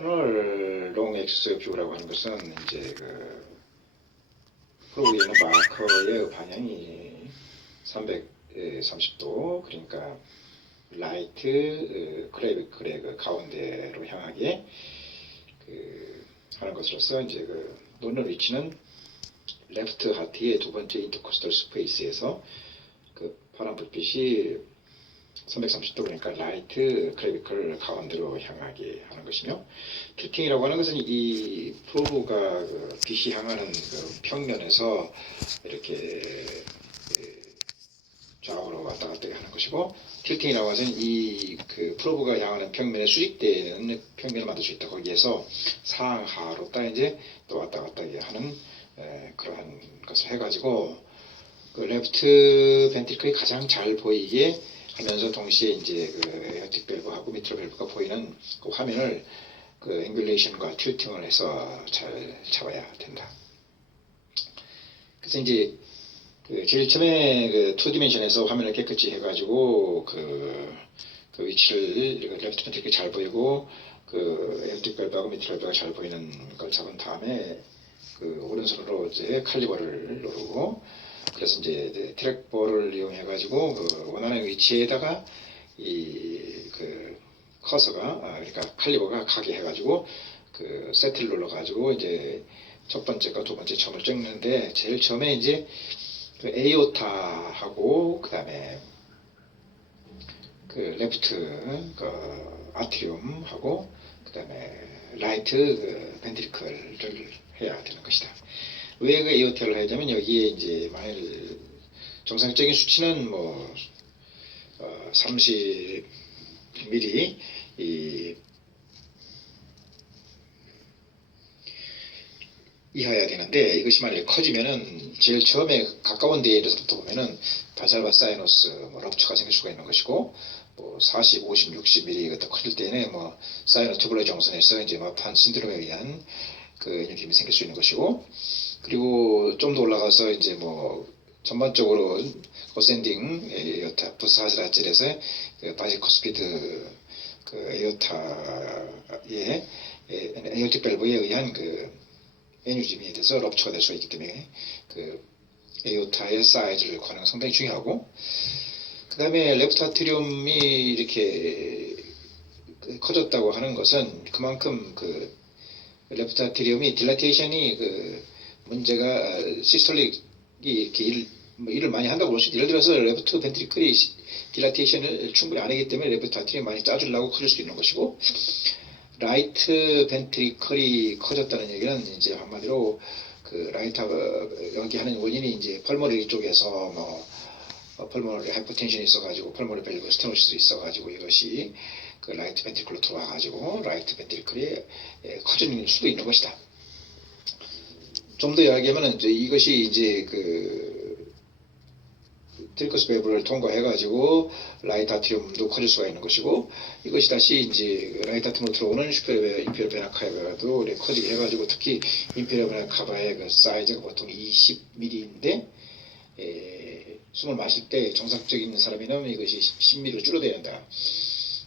터널 롱 엑스 뷰라고 하는 것은 이제 그 프로그램의 마커의 방향이 330도, 그러니까 라이트 크레그 가운데로 향하게 하는 것으로서 이제 노널 위치는 레프트 하트의 두 번째 인터코스털 스페이스에서 파란 불빛이 330도, 그러니까 라이트 크레비컬 가운데로 향하게 하는 것이며, 틸팅이라고 하는 것은 이 프로브가 빛이 향하는 평면에서 이렇게 좌우로 왔다 갔다 하는 것이고, 틸팅이라고 하는 것은 이 프로브가 향하는 평면에 수직되는 평면을 만들 수 있다. 거기에서 상하로 딱 이제 또 왔다 갔다 하는 그러한 것을 해가지고 레프트 벤트리클이 가장 잘 보이게 하면서 동시에 이제 에어틱 밸브하고 미트럴 밸브가 보이는 화면을 앵귤레이션과 틸팅을 해서 잘 잡아야 된다. 그래서 이제 제일 처음에 2디멘션에서 화면을 깨끗이 해가지고 그 위치를 레프트 벤트리클이 잘 보이고 에어틱 밸브하고 미트럴 밸브가 잘 보이는 걸 잡은 다음에 오른손으로 이제 칼리버를 누르고, 그래서 이제 트랙볼을 이용해 가지고 원하는 위치에다가 커서가 그러니까 칼리버가 가게 해 가지고 세트를 눌러 가지고 이제 첫 번째과 두 번째 점을 찍는데, 제일 처음에 이제 에이오타하고 그다음에 레프트 아트리움하고 그다음에 라이트 벤트리클을 해야 되는 것이다. 왜 에이오타를 하냐면, 여기에 이제 만일 정상적인 수치는 30mm 이하여야 되는데, 이것이 만약에 커지면은 제일 처음에 가까운 데에서부터 보면은 바살바 사이너스 럽처가 생길 수가 있는 것이고, 40, 50, 60mm 더 커질 때는 사이너스 튜블러 정선에서 이제 마판 신드롬에 의한 인형팀이 생길 수 있는 것이고, 그리고 좀 더 올라가서 이제 전반적으로 어센딩 에어타 부사즈라질에서 바지코스피드 에어타의 에어틱 밸브에 의한 에뉴즘에 대해서 럽처가 될 수 있기 때문에 에어타의 사이즈를 관하는 상당히 중요하고, 그 다음에 레프트 아트리움이 이렇게 커졌다고 하는 것은 그만큼 레프트 아트리움이 딜라테이션이 문제가 시스톨릭이 이렇게 일을 많이 한다고 볼 수 있다. 예를 들어서 레프트 벤트리클이 딜라테이션을 충분히 안 하기 때문에 레프트 아트리움이 많이 짜주려고 커질 수 있는 것이고, 라이트 벤트리클이 커졌다는 얘기는 이제 한마디로 라이트 여기 하는 원인이 이제 펄머리 쪽에서 펄머리 하이퍼텐션이 있어가지고 펄머리 밸브 스테노시스도 있어가지고 이것이 라이트 벤트리클로 들어와가지고 라이트 벤트리클이 커지는 수도 있는 것이다. 좀 더 이야기하면 이것이 이제 트리커스 밸브를 통과해가지고 라이트 아트리움도 커질 수가 있는 것이고, 이것이 다시 이제 라이트 아트리움으로 들어오는 임페리얼 베나 카바도 커지게 해가지고, 특히 임페리얼 베나 카바의 사이즈가 보통 20mm인데 숨을 마실 때 정상적인 사람이라면 이것이 10mm로 줄어들어야 한다.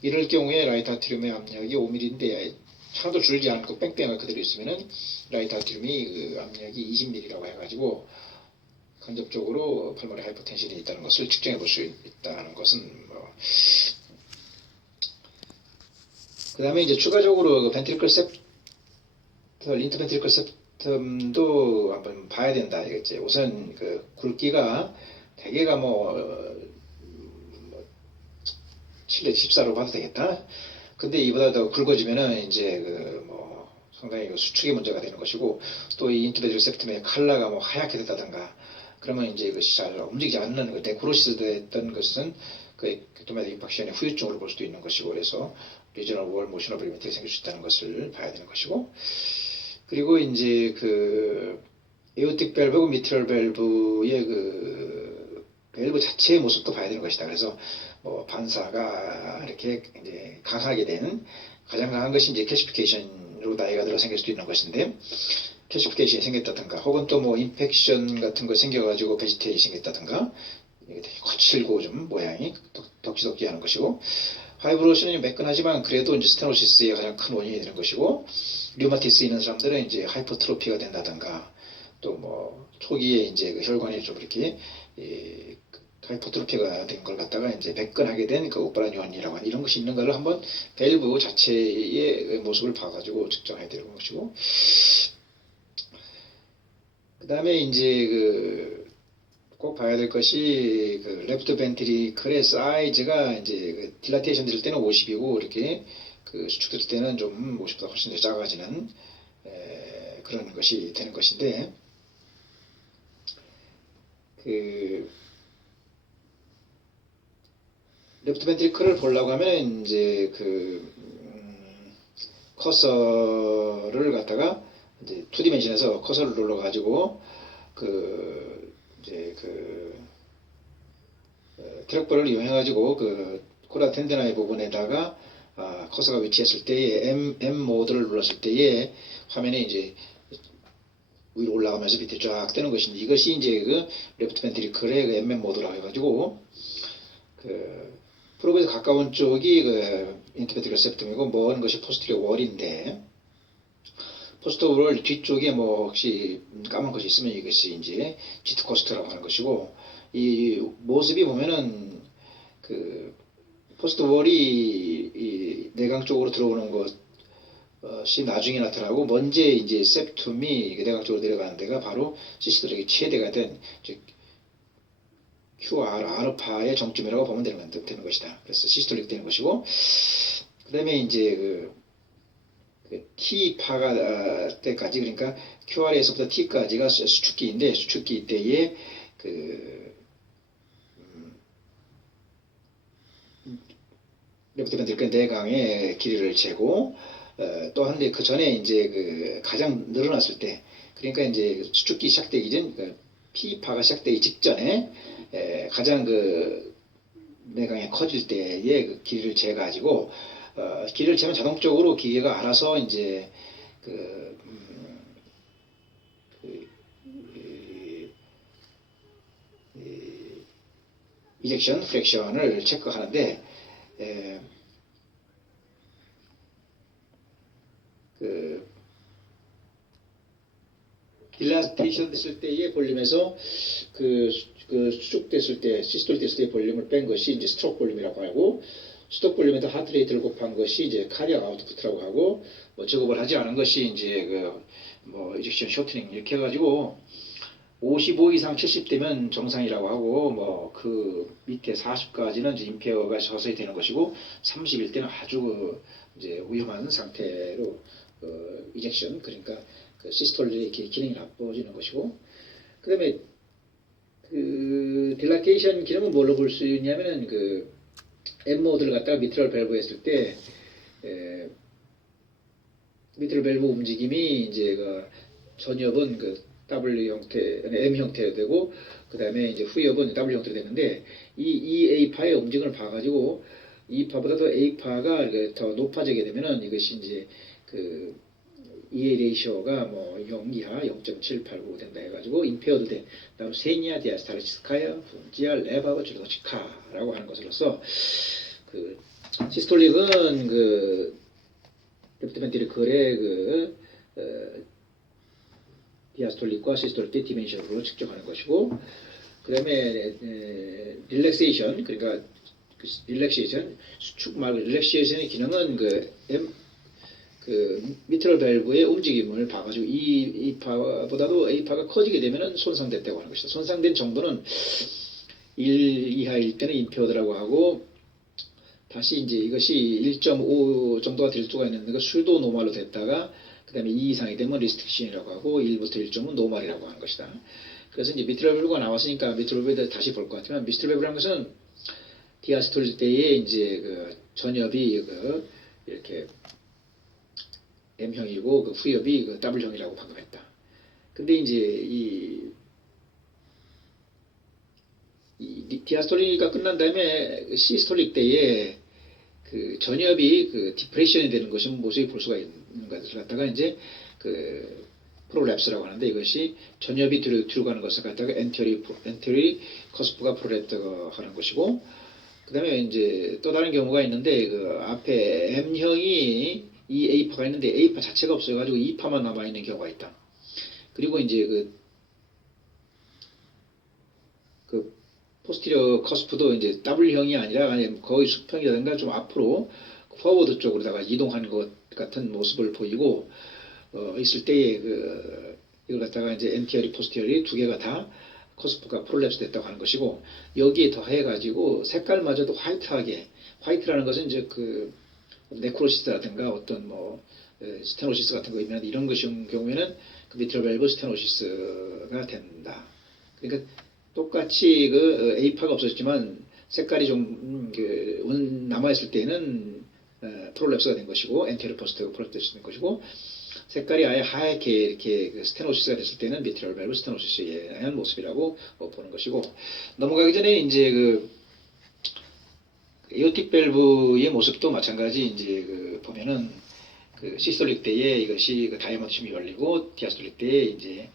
이럴 경우에 라이트 아트리움의 압력이 5mm인데 하나도 줄지 않고 뺑뺑이가 그대로 있으면은 라이트 아트리움이 압력이 20mm라고 해가지고 간접적으로 펄머리 하이퍼텐션이 있다는 것을 측정해 볼 수 있다는 것은 그 다음에 이제 추가적으로 벤트리클 셉텀, 인터벤트리클 셉텀도 한번 봐야 된다 이거지. 우선 굵기가 대개가 7에 14로 봐도 되겠다. 근데 이보다 더 굵어지면은 이제 상당히 수축의 문제가 되는 것이고, 또 이 인터벤트리클 셉텀의 컬러가 하얗게 됐다든가 그러면 이제 이것이 잘 움직이지 않는 네크로시스 됐던 것은 교토메딕 임팍션의 후유증으로 볼 수도 있는 것이고, 그래서 리저널 월 모션 어브리멘트가 생길 수 있다는 것을 봐야 되는 것이고, 그리고 이제 에어틱 밸브하고 미트럴 밸브의 밸브 자체의 모습도 봐야 되는 것이다. 그래서 반사가 이렇게 이제 강하게 된 가장 강한 것이 이제 캐시피케이션으로 나이가 들어 생길 수도 있는 것인데, 캐시피케이션이 생겼다든가 혹은 또 인펙션 같은 거 생겨가지고 베지테이션이 생겼다든가, 이게 되게 거칠고 좀 모양이 덕지덕지 하는 것이고, 파이브로시는 매끈하지만 그래도 이제 스테노시스의 가장 큰 원인이 되는 것이고, 류마티스 있는 사람들은 이제 하이퍼트로피가 된다든가, 또 뭐 초기에 이제 그 혈관이 좀 이렇게 하이퍼트로피가 된 걸 갖다가 이제 매끈하게 된 그 오빠라니온이라고 하는 이런 것이 있는가를 한번 밸브 자체의 모습을 봐가지고 측정해야 되는 것이고, 그 다음에 이제 꼭 봐야 될 것이 그 레프트 벤트리클의 사이즈가 이제 그 딜라테이션 될 때는 50이고 이렇게 그 수축될 때는 좀 50보다 훨씬 더 작아지는 그런 것이 되는 것인데, 그 레프트 벤트리클을 보려고 하면 이제 커서를 갖다가 이제 2디멘션에서 커서를 눌러가지고 트랙볼을 이용해가지고 그 코라 텐데나의 부분에다가 커서가 위치했을 때에 M 모드를 눌렀을 때에 화면에 이제 위로 올라가면서 밑에 쫙 뜨는 것인데, 이것이 이제 그 레프트 벤트리클의 그 MM 모드라고 해가지고 그 프로브에 가까운 쪽이 그 인터벤트리클 세프텀이고 먼 것이 포스트리어 월인데, 포스트 월 뒤쪽에 뭐 혹시 까만 것이 있으면 이것이 이제 지트 코스트라고 하는 것이고, 이 모습이 보면은 그 포스트 월이 이 내강 쪽으로 들어오는 것이 나중에 나타나고, 먼저 이제 세프툼이 내강 쪽으로 내려가는 데가 바로 시스톨릭의 최대가 된 즉 QR 아르파의 정점이라고 보면 되는 것이다. 그래서 시스톨릭 되는 것이고, 그 다음에 이제 그 T파가 때까지, 그러니까 QR에서부터 T까지가 수축기인데, 수축기 때에 레프트 벤트리클 내강의 길이를 재고, 또 한데 그 전에 이제 가장 늘어났을 때, 그러니까 이제 수축기 시작되기 전 P파가 시작되기 직전에 가장 내강이 커질 때의 그 길이를 재 가지고 길이를 재면 자동적으로 기계가 알아서 이제 이젝션 프랙션을 체크하는데, 딜라테이션 됐을 때의 볼륨에서 수축됐을 때, 시스톨 됐을 때의 볼륨을 뺀 것이 이제 스트로크 볼륨이라고 하고, 스톱 볼륨에다 하트레이트를 곱한 것이 이제 카디악 아웃풋이라고 하고, 뭐 작업을 하지 않은 것이 이제 뭐 이젝션 쇼트닝 이렇게 해가지고 55 이상 70되면 정상이라고 하고, 뭐 그 밑에 40까지는 이제 임페어가 서서히 되는 것이고, 30일 때는 아주 이제 위험한 상태로 이젝션, 그러니까 시스톨의 기능이 나빠지는 것이고, 그 다음에 딜라테이션 기능은 뭘로 볼 수 있냐면은 M 모드를 갖다가 미트럴 밸브 했을 때 미트럴 밸브 움직임이 이제 전엽은 W 형태, M 형태로 되고, 그 다음에 이제 후엽은 W 형태로 되는데, 이 A파의 움직임을 봐가지고 E파보다도 A파가 더 높아지게 되면은 이것이 이제 EA 레이쇼가 뭐 0 이하 0.789 된다 해가지고 임페어드 돼. 다음 세니아 디아스탈리스카야 분지아 레바바 줄도치카라고 하는 것으로서 시스톨릭은 레프트 벤트리클의 디아스톨릭과 시스톨릭의 디멘션으로 측정하는 것이고, 그 다음에 릴렉세이션, 그러니까 릴렉세이션, 수축 말고 릴렉세이션의 기능은 미트럴 밸브의 움직임을 봐가지고 E파보다도 A파가 커지게 되면은 손상됐다고 하는 것이다. 손상된 정도는 1 이하일 때는 임페어드라고 하고, 다시 이제 이것이 1.5 정도가 될 수가 있는데 슈도 노멀로 됐다가 그 다음에 2 이상이 되면 리스트릭션이라고 하고, 1부터 1.5은 노멀이라고 하는 것이다. 그래서 이제 미트럴 밸브가 나왔으니까 미트럴 밸브에 다시 볼 것 같으면, 미트럴 밸브라는 것은 디아스톨 때에 이제 전엽이 이렇게 M형이고 후엽이 W형이라고 방금 했다. 근데 이제 이 디아스톨릭가 끝난 다음에 시스톨릭 때에 전엽이 디프레션이 되는 것이 모습이 볼 수가 있는 것을 갖다가 이제 프로랩스라고 하는데, 이것이 전엽이 뒤로 가는 것을 갖다가 엔테리 커스프가 프로랩트가 하는 것이고, 그 그다음에 이제 또 다른 경우가 있는데 그 앞에 M형이 이 A파가 있는데 A파 자체가 없어가지고 2파만 남아 있는 경우가 있다. 그리고 이제 그 포스티리어 커스프도 이제 W형이 아니라 거의 수평이라든가 좀 앞으로 포워드 쪽으로다가 이동한 것 같은 모습을 보이고 있을 때에 이걸 갖다가 이제 엔티어리 포스티어리 두 개가 다 커스프가 프롤랩스 됐다고 하는 것이고 여기에 더해 가지고 색깔마저도 화이트하게 화이트라는 것은 이제 그 네크로시스라든가 어떤 뭐 스테노시스 같은 거 있면 이런 것이 경우에는 그 미트럴 밸브 스테노시스가 된다. 그러니까 똑같이 그 A파가 없었지만 색깔이 좀 남아있을 때는 프롤랩스가 된 것이고 엔테리어 포스트가 프롤랩스 된 것이고 색깔이 아예 하얗게 이렇게 그 스테노시스가 됐을 때는 미트럴 밸브 스테노시스에 의한 모습이라고 보는 것이고 넘어가기 전에 이제 그 에오틱 밸브의 모습도 마찬가지 이제 보면은 그 시스톨릭 때에 이것이 그 다이아몬드 춤이 열리고 디아스톨릭 때에 이제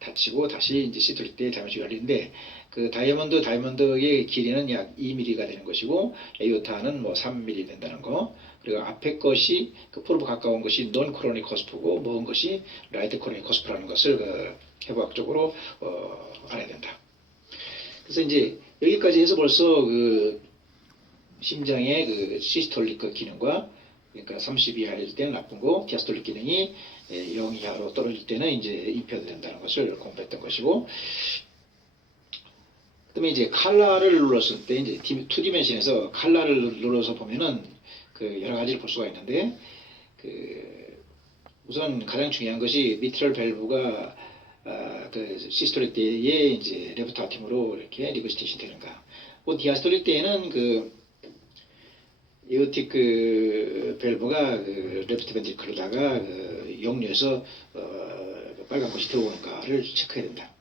닫히고 다시 이제 시스톨릭 때에 다이아몬드 춤이 열리는데 그 다이아몬드의 길이는 약 2mm가 되는 것이고 에오타는 뭐 3mm 된다는 거. 그리고 앞에 것이 그 폴로 가까운 것이 논 코로닉 커스프고 먼 것이 라이트 코로닉 커스프라는 것을 해부학적으로 알아야 된다. 그래서 이제 여기까지 해서 벌써 그 심장의 그 시스톨릭 기능과 그러니까 30 이하일 때는 나쁜 거, 디아스톨릭 기능이 0 이하로 떨어질 때는 이제 임페어드 된다는 것을 공부했던 것이고, 그다음에 이제 칼라를 눌렀을 때 이제 2디멘션에서 칼라를 눌러서 보면은 그 여러 가지를 볼 수가 있는데 우선 가장 중요한 것이 미트럴 밸브가 그 시스톨릭 때에 이제 레프트 아티움으로 이렇게 리버시테이션 되는가. 디아스톨릭 때에는 그 에오틱 밸브가 레프트 벤트리클로다가 역류해서 빨간 것이 들어오는가를 체크해야 된다.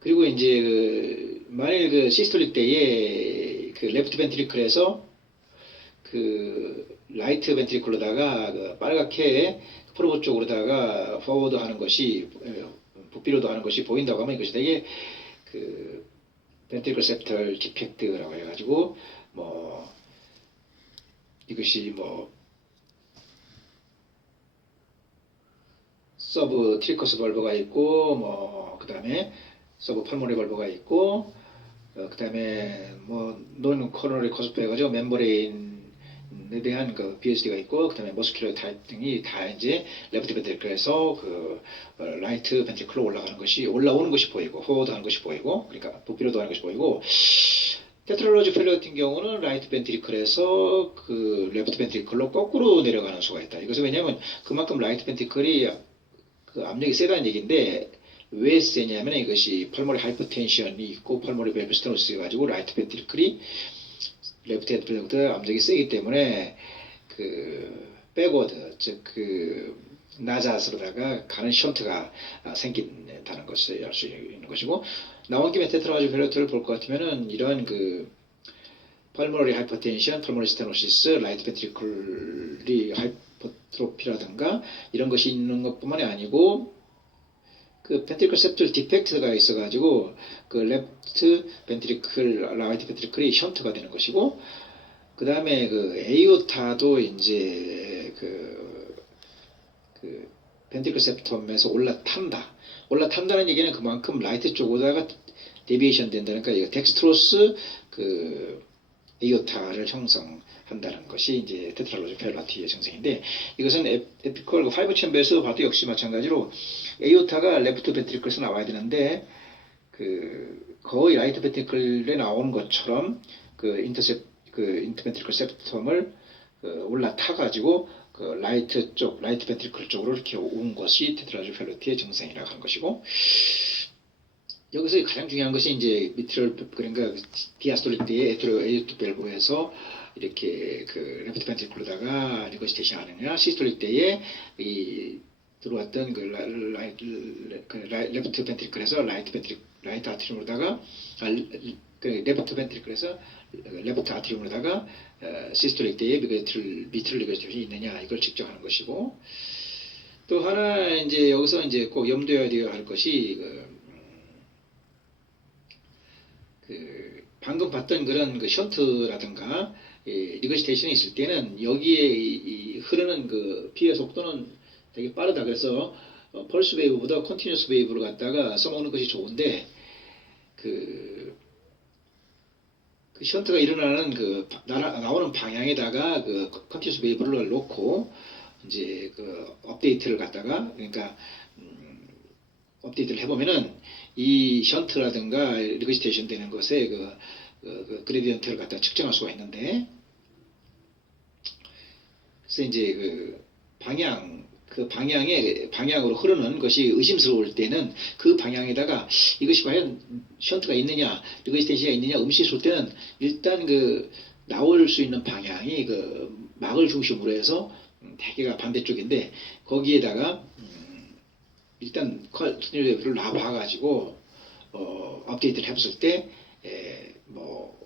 그리고 이제 만일 시스톨릭 때에 레프트 벤트리클에서 라이트 벤트리클로다가 빨갛게 프로브 쪽으로다가 포워드 하는 것이 부피로도 하는 것이 보인다고 하면 이것이 되게 벤트리클 septal 디펙트라고 해가지고 뭐 이것이 뭐 서브 트리커스 벌브가 있고 뭐 그 다음에 서브 펄모리 벌브가 있고 그 다음에 뭐 논 코로너리 커스프 해가지고 멤버레인에 대한 BSD가 있고 그 다음에 머스큘러 타입 등이 다 이제 레프트 벤트리클에서 라이트 벤트리클로 올라오는 것이 보이고 포워드 하는 것이 보이고 그러니까 부피로도 하는 것이 보이고 테트랄로지 펠러 같은 경우는 라이트 벤트리클에서 레프트 벤트리클로 거꾸로 내려가는 수가 있다. 이것은 왜냐하면 그만큼 라이트 벤트리클이 압력이 세다는 얘기인데 왜 세냐면 이것이 펄모리 하이퍼텐션이 있고 펄모리 밸브 스테노시스 가지고 라이트 벤트리클이 레프트 벤트리클보다 압력이 세기 때문에 백워드 즉 나자스로다가 가는 션트가 생긴다는 것을 알 수 있는 것이고 나온 김에 테트라와즈 펠러트를 볼 것 같으면은 이런 펄모리 하이퍼텐션, 펄모리 스테노시스, 라이트 벤트리클이 하이퍼트로피라든가 이런 것이 있는 것뿐만이 아니고 벤트리클 septal 디펙트가 있어가지고 레프트 벤트리클, 라이트 벤트리클이 션트가 되는 것이고 그 다음에 에이오타도 이제 벤트리클 septum에서 올라탄다는 얘기는 그만큼 라이트 쪽으로다가 데비에이션 된다니까 이거 덱스트로스 에이오타를 형성한다는 것이 이제 테트랄로지 펠라티의 증상인데 이것은 에피컬 5 챔버에서 봐도 역시 마찬가지로 에이오타가 레프트 벤트리클에서 나와야 되는데 거의 라이트 벤트리클에 나오는 것처럼 인터벤트리클 septum을 올라타가지고 라이트 벤트리클 쪽으로 이렇게 온 것이 테트랄로지 펠라티의 증상이라고 하는 것이고 여기서 가장 중요한 것이 이제 미트럴 그러니까 디아스톨릭 때의 에오틱 밸브에서 이렇게 레프트 벤트리클로다가 리버시테이션 하느냐 시스톨릭 때에 들어왔던 레프트 벤트리클에서 라이트 아트리움으로다가 레프트 벤트리클에서 레프트 아트리움으로다가 시스톨릭 때에 미트럴 리버시테이션이 있느냐 이걸 측정하는 것이고 또 하나 이제 여기서 이제 꼭 염두해야 할 것이 방금 봤던 그런 그 션트라든가 리거시테이션이 있을 때는 여기에 이 흐르는 그 피의 속도는 되게 빠르다. 그래서 펄스 웨이브보다 컨티뉴스 웨이브를 갖다가 써먹는 것이 좋은데 그 션트가 일어나는 그 나오는 방향에다가 그 컨티뉴스 웨이브를 놓고 이제 그 업데이트를 갖다가 그러니까 업데이트를 해보면은 이 션트라든가 리거시테이션 되는 것에 그 그레디언트를 갖다 측정할 수가 있는데, 그래서 이제 그 방향으로 흐르는 것이 의심스러울 때는 그 방향에다가 이것이 과연 션트가 있느냐, 리거시테이션이 있느냐 의심스러울 때는 일단 그 나올 수 있는 방향이 그 막을 중심으로 해서 대개가 반대쪽인데 거기에다가 일단 컨티뉴를 놔봐가지고 업데이트를 해봤을 때 뭐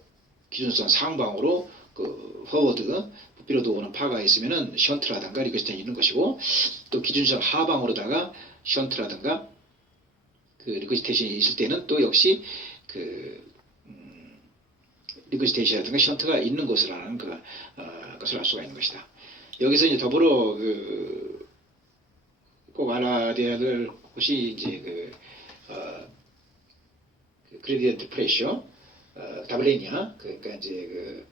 기준선 상방으로 그 포워드 부피로도 오는 파가 있으면은 션트라든가 리거시테이션이 있는 것이고, 또 기준선 하방으로다가 션트라든가 그 리거시테이션이 있을 때는 또 역시 그 리거시테이션이라든가 션트가 있는 것이라는 것을 알 수가 있는 것이다. 여기서 이제 더불어 꼭 알아야 될 것이 이제 그레디언트 프레셔, WN이야. 그러니까 이제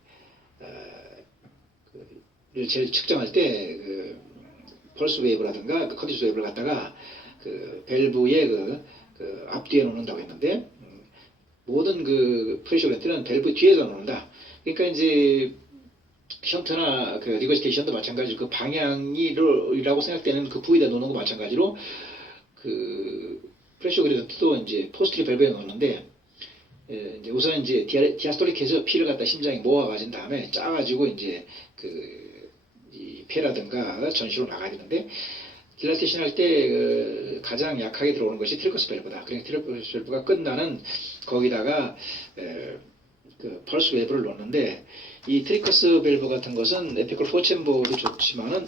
제일 측정할 때 펄스 웨이브라든가 컨디션 웨이브를 갖다가 그 밸브의 그 앞뒤에 놓는다고 했는데, 모든 그 프레셔 그랜트는 밸브 뒤에서 놓는다. 그러니까 이제 션트나 그 리거시테이션도 마찬가지로 그 방향이라고 생각되는 그 부위에다 놓는 거 마찬가지로 그 프레셔 그랜트도 이제 포스트리 밸브에 놓는데, 이제 우선 이제 디아스톨릭해서 피를 갖다 심장에 모아가진 다음에 짜가지고 이제 이 폐라든가 전시로 나가야 되는데, 딜라테이션 할 때 가장 약하게 들어오는 것이 트리커스 밸브다. 그러니까 트리커스 밸브가 끝나는 거기다가 그 펄스 웨이브를 놓는데, 이 트리커스 밸브 같은 것은 에피컬 포챔버도 좋지만은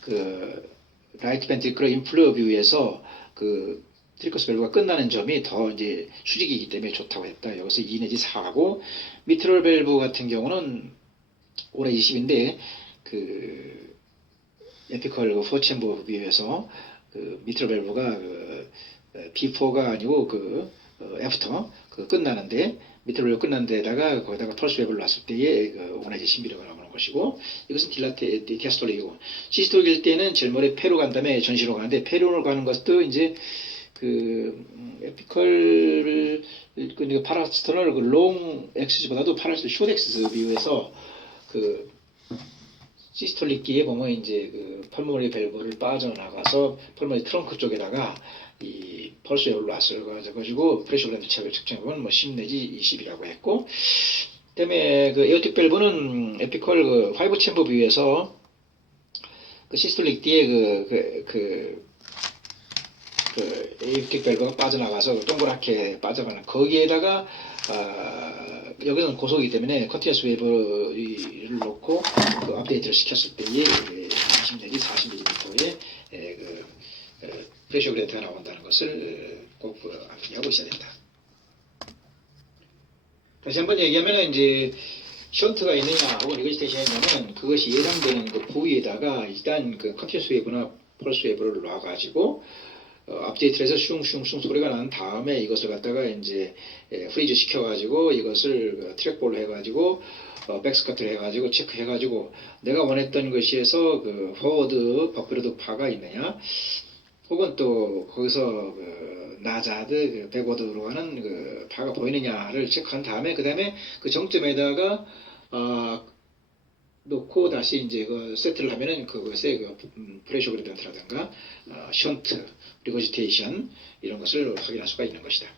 그 라이트 벤트리클러 인플러 뷰에서 그 트리커스 밸브가 끝나는 점이 더 이제 수직이기 때문에 좋다고 했다. 여기서 2 내지 4하고, 미트럴 밸브 같은 경우는 올해 20인데 그 에피컬 포챔버 뷰에서 그 미트럴 밸브가 비포가 아니고 애프터 끝나는데, 미트럴 밸브 끝난 데다가 거기다가 펄스 웨이브를 놨을 때에 5 내지 11가 나오는 것이고, 이것은 디아스톨릭이고, 시스톨릭일 때는 제일 머리 폐로 간 다음에 전시로 가는데, 폐로 가는 것도 이제 에피컬 파라스터널 롱 엑시스보다도 파라스터 숏 엑시스 비유에서 시스톨릭기에 보면 이제 펄모너리 밸브를 빠져나가서 펄모너리 트렁크 쪽에다가 이 펄스 웨이브를 놨어가지고 프레셔 그랜트 체를 측정해보면 뭐 10 내지 20이라고 했고, 그다음에 에어틱 밸브는 에피컬 화이브 챔버 비유에서 시스톨릭 뒤에 에어틱 밸브가 빠져나가서 동그랗게 빠져가는 거기에다가 여기는 고속이기 때문에 컨티뉴스 웨이브를 놓고 업데이트를 시켰을 때에 20 내지 40mm의 프레셔 그랜트가 나온다는 것을 꼭 암기하고 있어야 된다. 다시 한번 얘기하면 이제 션트가 있느냐 혹은 리거시테이션이 있냐면 그것이 예상되는 그 부위에다가 일단 컨티뉴스 웨이브나 펄스 웨이브를 놔가지고 업데이트를 해서 슝슝슝 소리가 난 다음에 이것을 갖다가 이제 프리즈 시켜가지고 이것을 트랙볼로 해가지고 백스커트를 해가지고 체크해가지고 내가 원했던 것이에서 포워드 버프로드 파가 있느냐, 혹은 또 거기서 나자드 백워드로 가는 파가 보이느냐를 체크한 다음에 그 다음에 그 정점에다가 놓고 다시 이제 세트를 하면은 그것의 프레셔 그레디언트라든가 션트, 리거시테이션 이런 것을 확인할 수가 있는 것이다.